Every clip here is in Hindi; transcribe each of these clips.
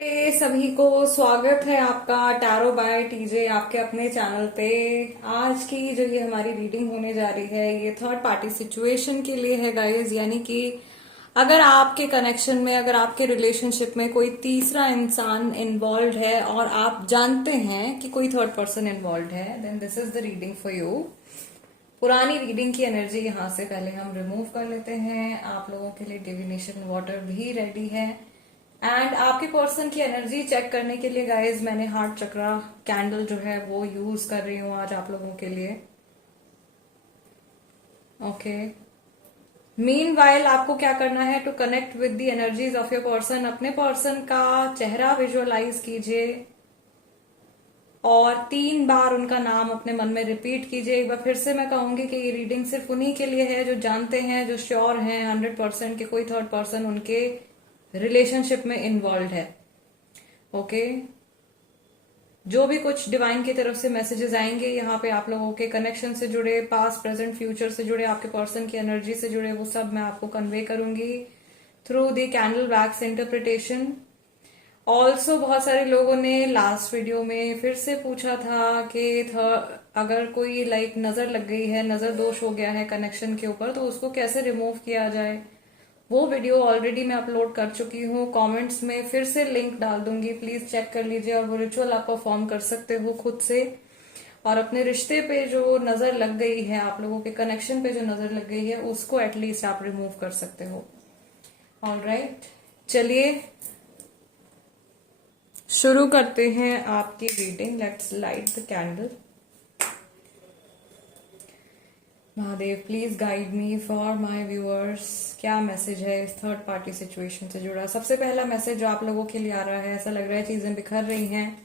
सभी को स्वागत है आपका टैरो बाय टीजे आपके अपने चैनल पे। आज की जो ये हमारी रीडिंग होने जा रही है ये थर्ड पार्टी सिचुएशन के लिए है गाइस। यानी कि अगर आपके कनेक्शन में, अगर आपके रिलेशनशिप में कोई तीसरा इंसान इन्वॉल्व है और आप जानते हैं कि कोई थर्ड पर्सन इन्वॉल्व है, then this is the reading for you. पुरानी रीडिंग की एनर्जी यहाँ से पहले हम रिमूव कर लेते हैं। आप लोगों के लिए डिविनेशन वाटर भी रेडी है। एंड आपके पर्सन की एनर्जी चेक करने के लिए गाइज मैंने हार्ट चक्रा कैंडल जो है वो यूज कर रही हूँ आज आप लोगों के लिए। ओके, मीन वाइल आपको क्या करना है, to connect with the energies of your person. अपने पर्सन का चेहरा विजुअलाइज कीजिए और 3 बार उनका नाम अपने मन में रिपीट कीजिए। एक बार फिर से मैं कहूंगी कि ये रीडिंग सिर्फ उन्हीं के लिए है जो जानते हैं, जो श्योर हैं 100% कि कोई थर्ड पर्सन उनके रिलेशनशिप में इन्वॉल्व है। ओके, जो भी कुछ डिवाइन की तरफ से मैसेजेस आएंगे यहाँ पे आप लोगों के कनेक्शन से जुड़े, पास्ट प्रेजेंट फ्यूचर से जुड़े, आपके पर्सन की एनर्जी से जुड़े, वो सब मैं आपको कन्वे करूंगी through the candle wax interpretation. Also बहुत सारे लोगों ने लास्ट वीडियो में फिर से पूछा था कि अगर कोई नजर लग गई है, नजर दोष हो गया है कनेक्शन के ऊपर, तो उसको कैसे रिमूव किया जाए। वो वीडियो ऑलरेडी मैं अपलोड कर चुकी हूँ। कमेंट्स में फिर से लिंक डाल दूंगी, प्लीज चेक कर लीजिए। और वो रिचुअल आप परफॉर्म कर सकते हो खुद से। और अपने रिश्ते पे जो नजर लग गई है, आप लोगों के कनेक्शन पे जो नजर लग गई है, उसको एटलीस्ट आप रिमूव कर सकते हो। ऑलराइट, चलिए शुरू करते हैं आपकी reading. Let's light the candle. Mahadev please guide me for my viewers. क्या मैसेज है इस थर्ड पार्टी सिचुएशन से जुड़ा। सबसे पहला मैसेज जो आप लोगों के लिए आ रहा है, ऐसा लग रहा है चीजें बिखर रही हैं,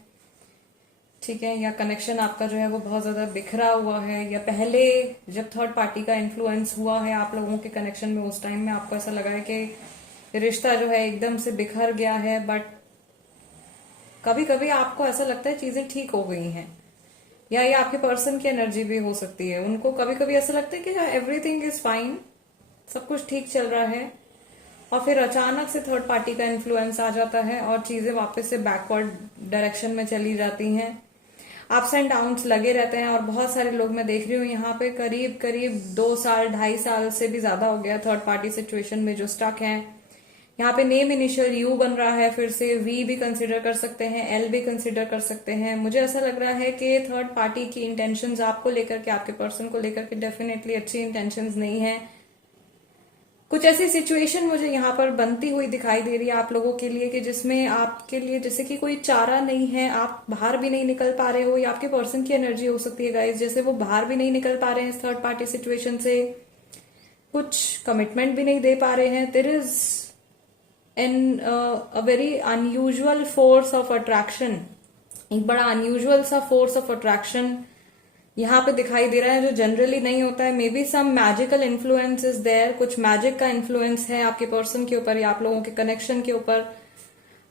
ठीक है, या कनेक्शन आपका जो है वो बहुत ज्यादा बिखरा हुआ है, या पहले जब थर्ड पार्टी का इन्फ्लुएंस हुआ है आप लोगों के कनेक्शन में, उस टाइम में आपको ऐसा लगा है कि रिश्ता जो है एकदम से बिखर गया है। बट कभी कभी आपको ऐसा लगता है चीजें ठीक हो गई हैं, या ये आपके पर्सन की एनर्जी भी हो सकती है। उनको कभी कभी ऐसा लगता है कि एवरीथिंग इज फाइन, सब कुछ ठीक चल रहा है, और फिर अचानक से थर्ड पार्टी का इन्फ्लुएंस आ जाता है और चीजें वापस से बैकवर्ड डायरेक्शन में चली जाती हैं। अप्स एंड डाउन्स लगे रहते हैं। और बहुत सारे लोग मैं देख रही हूँ यहाँ पे करीब करीब 2 साल 2.5 साल से भी ज्यादा हो गया थर्ड पार्टी सिचुएशन में जो स्टक हैं। यहाँ पे नेम इनिशियल यू बन रहा है, फिर से वी भी कंसिडर कर सकते हैं, एल भी कंसिडर कर सकते हैं। मुझे ऐसा लग रहा है कि थर्ड पार्टी की इंटेंशंस आपको लेकर के, आपके पर्सन को लेकर के डेफिनेटली अच्छी इंटेंशंस नहीं है। कुछ ऐसी सिचुएशन मुझे यहाँ पर बनती हुई दिखाई दे रही है आप लोगों के लिए कि जिसमें आपके लिए जैसे कि कोई चारा नहीं है, आप बाहर भी नहीं निकल पा रहे हो, या आपके पर्सन की एनर्जी हो सकती है गाइस, जैसे वो बाहर भी नहीं निकल पा रहे हैं इस थर्ड पार्टी सिचुएशन से, कुछ कमिटमेंट भी नहीं दे पा रहे हैं। There is in a very unusual force of attraction, एक बड़ा अनयूजुअल सा फोर्स ऑफ अट्रैक्शन यहाँ पे दिखाई दे रहा है जो जनरली नहीं होता है। Maybe some magical influence is there, कुछ मैजिक का इन्फ्लुएंस है आपके पर्सन के ऊपर या आप लोगों के कनेक्शन के ऊपर।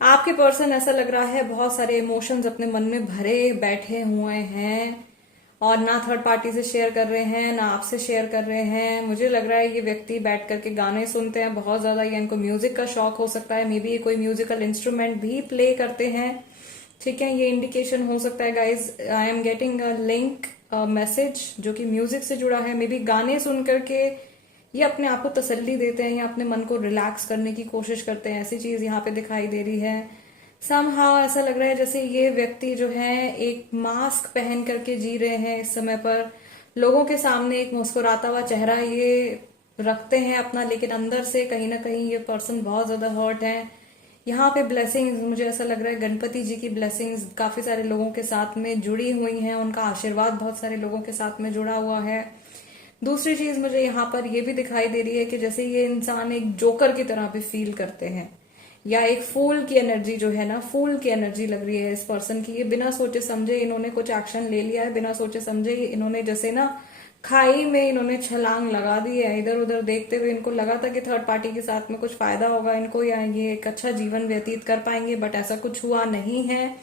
आपके पर्सन ऐसा लग रहा है बहुत सारे इमोशंस अपने मन में भरे बैठे हुए हैं और ना थर्ड पार्टी से शेयर कर रहे हैं, ना आपसे शेयर कर रहे हैं। मुझे लग रहा है ये व्यक्ति बैठ करके गाने सुनते हैं बहुत ज्यादा, या इनको म्यूजिक का शौक हो सकता है। मे बी ये कोई म्यूजिकल इंस्ट्रूमेंट भी प्ले करते हैं, ठीक है, ये इंडिकेशन हो सकता है guys. I am getting a link message जो कि म्यूजिक से जुड़ा है। मे बी गाने सुन करके ये अपने आप को तसल्ली देते हैं या अपने मन को रिलैक्स करने की कोशिश करते हैं, ऐसी चीज यहाँ पे दिखाई दे रही है। समहाउ ऐसा लग रहा है जैसे ये व्यक्ति जो है एक मास्क पहन करके जी रहे हैं इस समय पर। लोगों के सामने एक मुस्कुराता हुआ चेहरा ये रखते हैं अपना, लेकिन अंदर से कहीं ना कहीं ये पर्सन बहुत ज्यादा हर्ट है। यहाँ पे ब्लेसिंग्स, मुझे ऐसा लग रहा है गणपति जी की ब्लेसिंग्स काफी सारे लोगों के साथ में जुड़ी हुई हैं, उनका आशीर्वाद बहुत सारे लोगों के साथ में जुड़ा हुआ है। दूसरी चीज मुझे यहाँ पर यह भी दिखाई दे रही है कि जैसे ये इंसान एक जोकर की तरह भी फील करते हैं, या एक फूल की एनर्जी जो है ना, फूल की एनर्जी लग रही है इस पर्सन की। ये बिना सोचे समझे इन्होंने कुछ एक्शन ले लिया है, बिना सोचे समझे इन्होंने जैसे ना खाई में इन्होंने छलांग लगा दी है। इधर उधर देखते हुए इनको लगा था कि थर्ड पार्टी के साथ में कुछ फायदा होगा इनको, या ये एक अच्छा जीवन व्यतीत कर पाएंगे, बट ऐसा कुछ हुआ नहीं है।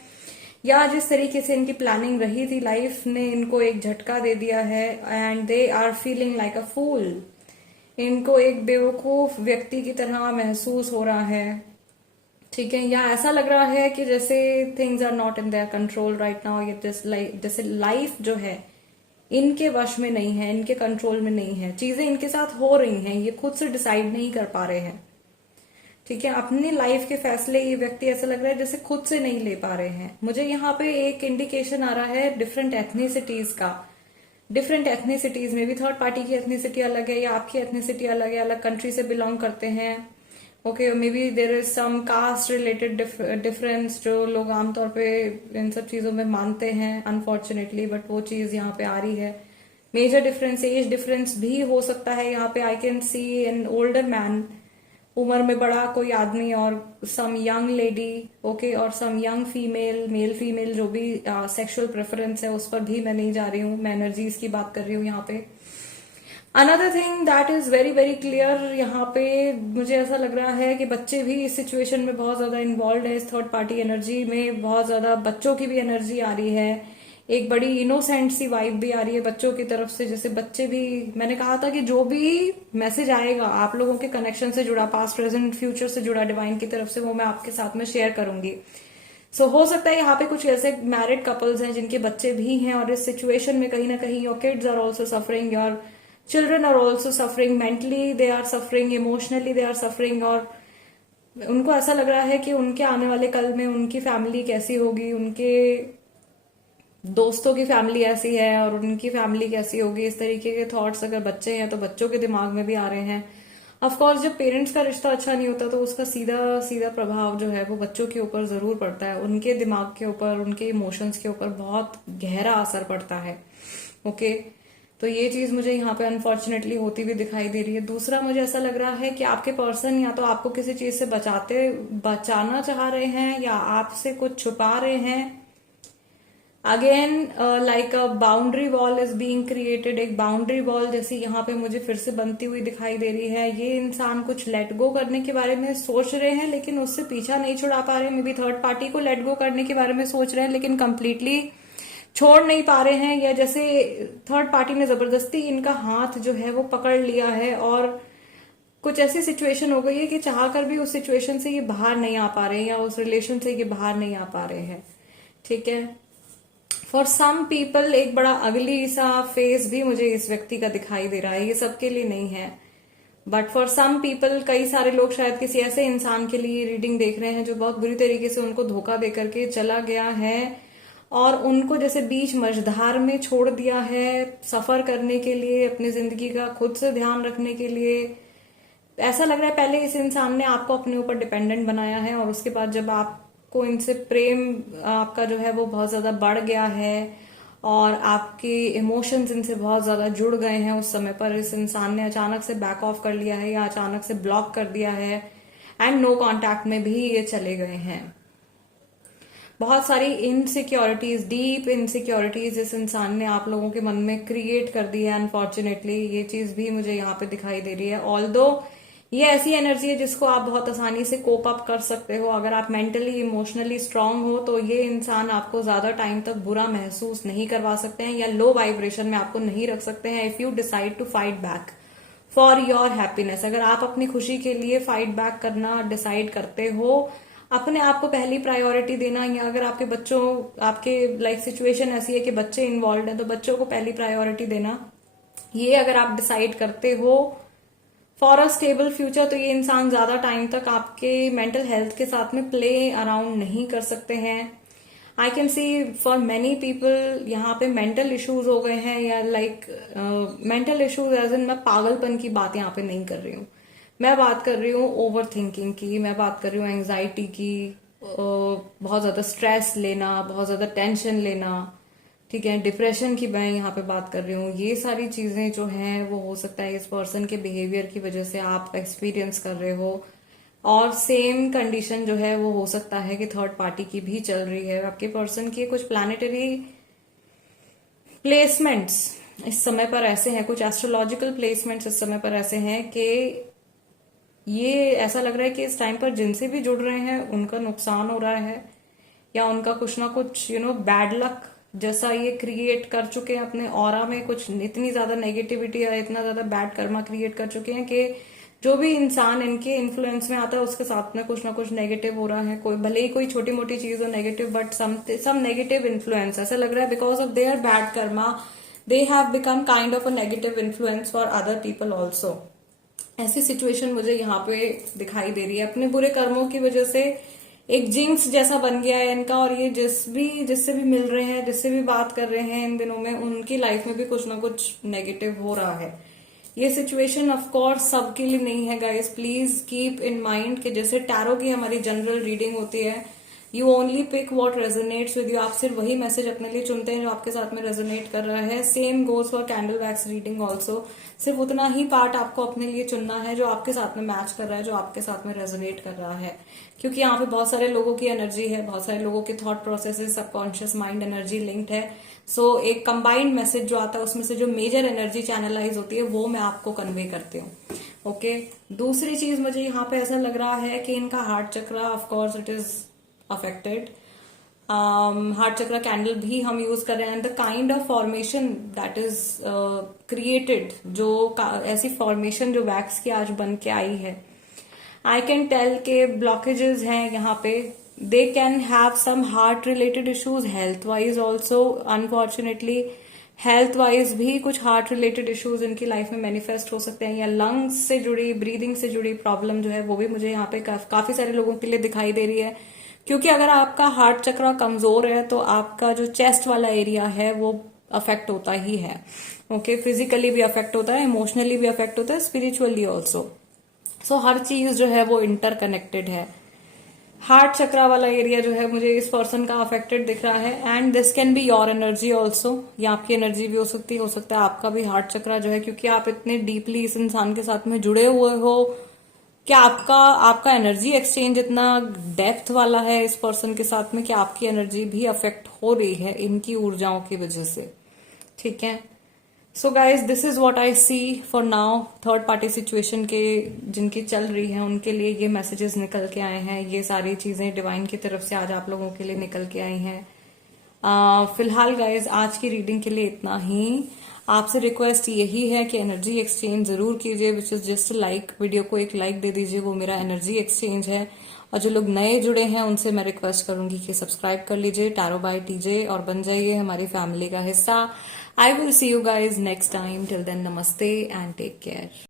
या जिस तरीके से इनकी प्लानिंग रही थी, लाइफ ने इनको एक झटका दे दिया है and they are feeling like a fool. इनको एक बेवकूफ व्यक्ति की तरह महसूस हो रहा है। ठीक है, या ऐसा लग रहा है कि जैसे things are not in their control right now, ये जैसे लाइफ जो है इनके वश में नहीं है, इनके कंट्रोल में नहीं है, चीजें इनके साथ हो रही हैं, ये खुद से डिसाइड नहीं कर पा रहे हैं। ठीक है, अपनी लाइफ के फैसले ये व्यक्ति ऐसा लग रहा है जैसे खुद से नहीं ले पा रहे हैं। मुझे यहाँ पे एक इंडिकेशन आ रहा है डिफरेंट एथनिसिटीज का। डिफरेंट एथनिसिटीज में भी थर्ड पार्टी की एथनिसिटी अलग है या आपकी एथनिसिटी अलग है, अलग कंट्री से बिलोंग करते हैं। Okay, maybe there is some caste related difference जो लोग आमतौर पे इन सब चीजों में मानते हैं अनफॉर्चुनेटली, बट वो चीज यहाँ पे आ रही है। मेजर डिफरेंस, एज डिफरेंस भी हो सकता है। यहाँ पे I can see an older man, उम्र में बड़ा कोई आदमी, और सम यंग लेडी, ओके, और some young female, male female जो भी सेक्सुअल प्रेफरेंस है उस पर भी मैं नहीं जा रही हूँ, मैं एनर्जीज की बात कर रही हूँ यहाँ पे। Another thing that is very very clear, यहाँ पे मुझे ऐसा लग रहा है कि बच्चे भी इस सिचुएशन में बहुत ज्यादा इन्वॉल्व है। इस थर्ड पार्टी एनर्जी में बहुत ज्यादा बच्चों की भी एनर्जी आ रही है। एक बड़ी इनोसेंट सी वाइब भी आ रही है बच्चों की तरफ से। जैसे बच्चे भी, मैंने कहा था कि जो भी मैसेज आएगा आप लोगों के कनेक्शन से जुड़ा, पास्ट प्रेजेंट फ्यूचर से जुड़ा डिवाइन की तरफ से, वो मैं आपके साथ में शेयर करूंगी। सो हो सकता है यहाँ पे कुछ ऐसे मैरिड कपल्स हैं जिनके बच्चे भी हैं, और इस सिचुएशन में कहीं ना कहीं your kids are also suffering, your children are also suffering, mentally they are suffering, emotionally they are suffering, और उनको ऐसा लग रहा है कि उनके आने वाले कल में उनकी फैमिली कैसी होगी, उनके दोस्तों की फैमिली ऐसी है और उनकी फैमिली कैसी होगी, इस तरीके के थॉट्स अगर बच्चे हैं तो बच्चों के दिमाग में भी आ रहे हैं। ऑफ कोर्स जब पेरेंट्स का रिश्ता अच्छा नहीं होता तो उसका सीधा सीधा प्रभाव जो है वो बच्चों के ऊपर जरूर पड़ता है, उनके दिमाग के ऊपर, उनके इमोशंस के ऊपर बहुत गहरा असर पड़ता है। ओके, तो ये चीज मुझे यहाँ पे अनफॉर्चुनेटली होती हुई दिखाई दे रही है। दूसरा, मुझे ऐसा लग रहा है कि आपके पर्सन या तो आपको किसी चीज से बचाना चाह रहे हैं या आपसे कुछ छुपा रहे हैं। Again like a boundary wall is being created, एक बाउंड्री वॉल जैसी यहाँ पे मुझे फिर से बनती हुई दिखाई दे रही है। ये इंसान कुछ लेट गो करने के बारे में सोच रहे हैं लेकिन उससे पीछा नहीं छुड़ा पा रहे। मे बी थर्ड पार्टी को लेट गो करने के बारे में सोच रहे हैं लेकिन कंप्लीटली छोड़ नहीं पा रहे हैं, या जैसे थर्ड पार्टी ने जबरदस्ती इनका हाथ जो है वो पकड़ लिया है, और कुछ ऐसी सिचुएशन हो गई है कि चाह कर भी उस सिचुएशन से ये बाहर नहीं आ पा रहे हैं या उस रिलेशन से ये बाहर नहीं आ पा रहे हैं। ठीक है, फॉर सम पीपल एक बड़ा अगली सा फेस भी मुझे इस व्यक्ति का दिखाई दे रहा है। ये सबके लिए नहीं है, बट फॉर सम पीपल, कई सारे लोग शायद किसी ऐसे इंसान के लिए रीडिंग देख रहे हैं जो बहुत बुरी तरीके से उनको धोखा दे करके चला गया है और उनको जैसे बीच मझधार में छोड़ दिया है सफर करने के लिए, अपनी जिंदगी का खुद से ध्यान रखने के लिए। ऐसा लग रहा है पहले इस इंसान ने आपको अपने ऊपर डिपेंडेंट बनाया है और उसके बाद जब आपको इनसे प्रेम आपका जो है वो बहुत ज्यादा बढ़ गया है और आपके इमोशंस इनसे बहुत ज्यादा जुड़ गए हैं, उस समय पर इस इंसान ने अचानक से बैक ऑफ कर लिया है या अचानक से ब्लॉक कर दिया है एंड नो कांटेक्ट में भी ये चले गए हैं। बहुत सारी इनसिक्योरिटीज, डीप इनसिक्योरिटीज इस इंसान ने आप लोगों के मन में क्रिएट कर दी है अनफॉर्चुनेटली। ये चीज भी मुझे यहाँ पे दिखाई दे रही है। ऑल्दो ये ऐसी एनर्जी है जिसको आप बहुत आसानी से कोप अप कर सकते हो, अगर आप मेंटली इमोशनली स्ट्रांग हो तो ये इंसान आपको ज्यादा टाइम तक बुरा महसूस नहीं करवा सकते हैं या लो वाइब्रेशन में आपको नहीं रख सकते हैं if you decide to fight back for your happiness. अगर आप अपनी खुशी के लिए फाइट बैक करना डिसाइड करते हो, अपने आप को पहली प्रायोरिटी देना, या अगर आपके बच्चों, आपके लाइक सिचुएशन ऐसी है कि बच्चे इन्वॉल्व हैं तो बच्चों को पहली प्रायोरिटी देना, ये अगर आप डिसाइड करते हो फॉर अ स्टेबल फ्यूचर, तो ये इंसान ज्यादा टाइम तक आपके मेंटल हेल्थ के साथ में प्ले अराउंड नहीं कर सकते हैं। I can see for many people यहाँ पे मेंटल इश्यूज हो गए हैं, या like mental issues as in, मैं पागलपन की बात यहाँ पे नहीं कर रही हूँ, मैं बात कर रही हूँ ओवर थिंकिंग की, मैं बात कर रही हूँ एंजाइटी की, बहुत ज्यादा स्ट्रेस लेना, बहुत ज्यादा टेंशन लेना, ठीक है, डिप्रेशन की मैं यहाँ पे बात कर रही हूँ। ये सारी चीजें जो हैं वो हो सकता है इस पर्सन के बिहेवियर की वजह से आप एक्सपीरियंस कर रहे हो, और सेम कंडीशन जो है वो हो सकता है कि थर्ड पार्टी की भी चल रही है। आपके पर्सन की कुछ प्लैनेटरी प्लेसमेंट्स इस समय पर ऐसे हैं, कुछ एस्ट्रोलॉजिकल प्लेसमेंट्स इस समय पर ऐसे हैं कि ये ऐसा लग रहा है कि इस टाइम पर जिनसे भी जुड़ रहे हैं उनका नुकसान हो रहा है, या उनका कुछ ना कुछ बैड लक जैसा ये क्रिएट कर चुके हैं अपने ऑरा में, कुछ इतनी ज्यादा नेगेटिविटी या इतना ज्यादा बैड कर्मा क्रिएट कर चुके हैं कि जो भी इंसान इनके इन्फ्लुएंस में आता है उसके साथ में कुछ ना कुछ नेगेटिव हो रहा है, कोई भले ही कोई छोटी मोटी चीज हो negative, but some negative influence ऐसा लग रहा है because of their bad karma they have become kind of a negative influence for other people also. ऐसी सिचुएशन मुझे यहाँ पे दिखाई दे रही है, अपने बुरे कर्मों की वजह से एक जिंक्स जैसा बन गया है इनका, और ये जिससे भी मिल रहे हैं, जिससे भी बात कर रहे हैं इन दिनों में, उनकी लाइफ में भी कुछ ना कुछ नेगेटिव हो रहा है। ये सिचुएशन ऑफ कोर्स सबके लिए नहीं है guys, please keep in mind कि जैसे टैरो की हमारी जनरल रीडिंग होती है, you only pick what resonates with you, आप सिर्फ वही मैसेज अपने लिए चुनते हैं जो आपके साथ में रेजोनेट कर रहा है। Same goes for candle wax reading also, सिर्फ उतना ही पार्ट आपको अपने लिए चुनना है जो आपके साथ में मैच कर रहा है, जो आपके साथ में रेजोनेट कर रहा है, क्योंकि यहाँ पे बहुत सारे लोगों की एनर्जी है, बहुत सारे लोगों के thought processes, subconscious mind energy linked है। सो एक कंबाइंड मैसेज जो आता है उसमें से जो मेजर एनर्जी चैनलाइज होती है वो मैं आपको कन्वे करती हूँ। ओके, दूसरी चीज मुझे यहाँ पे ऐसा लग रहा है कि इनका heart chakra, of course it is affected. Heart chakra candle भी हम यूज कर रहे हैं, the kind of formation that is created, जो ऐसी फॉर्मेशन जो वैक्स की आज बन के आई है, आई कैन टेल के ब्लॉकेजेस हैं यहाँ पे, they can have some heart related issues, health wise also unfortunately health wise भी कुछ हार्ट रिलेटेड इश्यूज इनकी लाइफ में मैनिफेस्ट हो सकते हैं, या लंग्स से जुड़ी, ब्रीदिंग से जुड़ी प्रॉब्लम जो है वो भी मुझे यहाँ पे काफी सारे लोगों के लिए दिखाई दे रही है। क्योंकि अगर आपका हार्ट चक्र कमजोर है तो आपका जो चेस्ट वाला एरिया है वो अफेक्ट होता ही है। ओके, फिजिकली भी अफेक्ट होता है, इमोशनली भी अफेक्ट होता है, स्पिरिचुअली ऑल्सो। सो हर चीज जो है वो इंटरकनेक्टेड है। हार्ट चक्रा वाला एरिया जो है मुझे इस पर्सन का अफेक्टेड दिख रहा है, and this can be your energy also, ये आपकी एनर्जी भी हो सकता है आपका भी हार्ट चक्रा जो है, क्योंकि आप इतने डीपली इस इंसान के साथ में जुड़े हुए हो कि आपका एनर्जी एक्सचेंज इतना डेप्थ वाला है इस पर्सन के साथ में कि आपकी एनर्जी भी अफेक्ट हो रही है इनकी ऊर्जाओं की वजह से। ठीक है, so guys this is what I see for now. Third party situation के जिनकी चल रही है उनके लिए ये मैसेजेस निकल के आए हैं, ये सारी चीजें डिवाइन की तरफ से आज आप लोगों के लिए निकल के आई हैं। फिलहाल गाइज आज की रीडिंग के लिए इतना ही। आपसे रिक्वेस्ट यही है कि एनर्जी एक्सचेंज जरूर कीजिए, which is just like, video को एक लाइक दे दीजिए, वो मेरा एनर्जी एक्सचेंज है। और जो लोग नए जुड़े हैं उनसे मैं रिक्वेस्ट करूंगी कि सब्सक्राइब कर लीजिए टैरो बाय टीजे और बन जाइए हमारी फैमिली का हिस्सा। I will see you guys next time, till then namaste and take care.